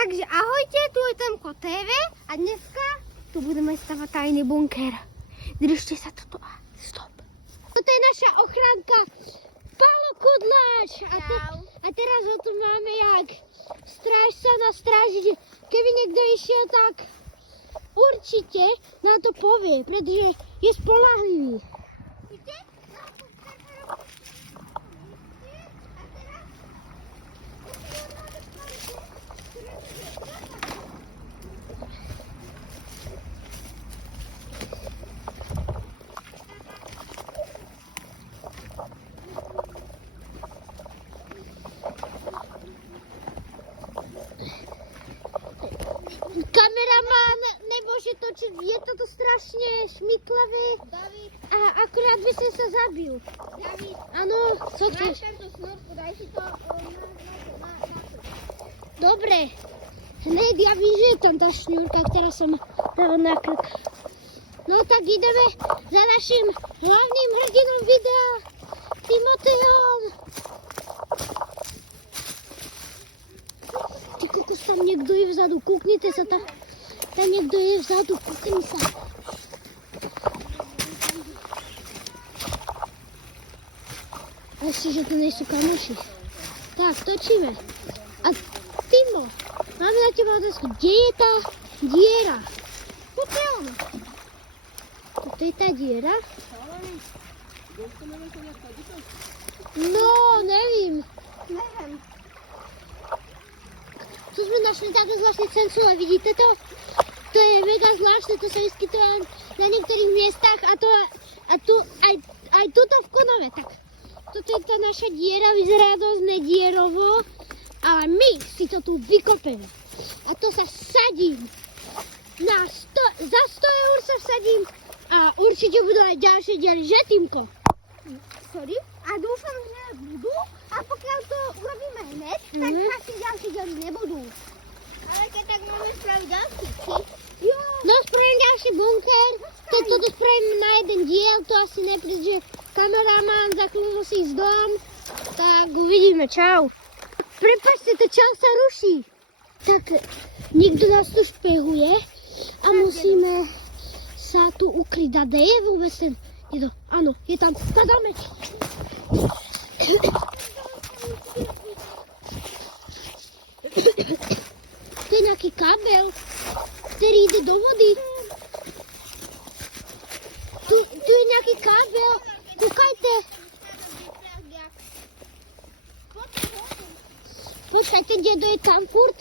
Takže ahojte, tu je Tomko TV a dneska tu budeme stavať tajný bunker. Držte sa toto a stop. Toto je naša ochránka Pálo Kudláč. A teraz ho tu máme jak strážca na stráži. Keby niekto išiel, tak určite nám to povie, pretože je spoľahlivý. Kameraman nemôže točiť, je toto strašne šmiklavé a akurát by som sa zabil. David, Áno, co chceš? máš tento snorku, daj si to na Dobre, hneď ja vím, že je tam tá šňúrka, ktorá som dala na krk. No tak ideme za našim hlavným hrdinom videa, Timotejom. Ty kokos, tam niekto je vzadu, kúknite sa tam. Tam niekto je vzadu, kúkni sa. A ešte, že to nie sú kamoši. Tak, točíme. A Timo, máme na teba otázku, kde je tá diera? Pokiaľ. Toto je tá diera? No, nevím. Tu sme našli také zvláštne cencule, vidíte to? To je mega zvláštne, to sa vyskytuje na niektorých miestach a tu aj tuto v Konove. Tak, toto je tá naša diera, vyzerá dosť nedierovo, ale my si to tu vykopeme. A to sa vsadím. Za 100 eur sa vsadím a určite budú aj ďalšie diely, že Týmko? Sorry. A dúfam, že budú. A pokiaľ to urobíme hned, tak asi ďalšie diely nebudú. Ale keď tak máme spraviť ďalší, Jo. No, spravím ďalší bunker. Keď toto spravím na jeden diel, to asi nepríde, že kameraman za chvíľu musí ísť dom. Tak uvidíme, čau. Prepáčte, to čau sa ruší. Tak, niekto nás tu špehuje a musíme sa tu ukryť. A kde je vôbec ten? Je to, áno, je tam. Kadáme. To je nejaký kábel, ktorý ide do vody. Tu je nejaký kábel. Kúkajte. Počkajte, dedo je tam furt.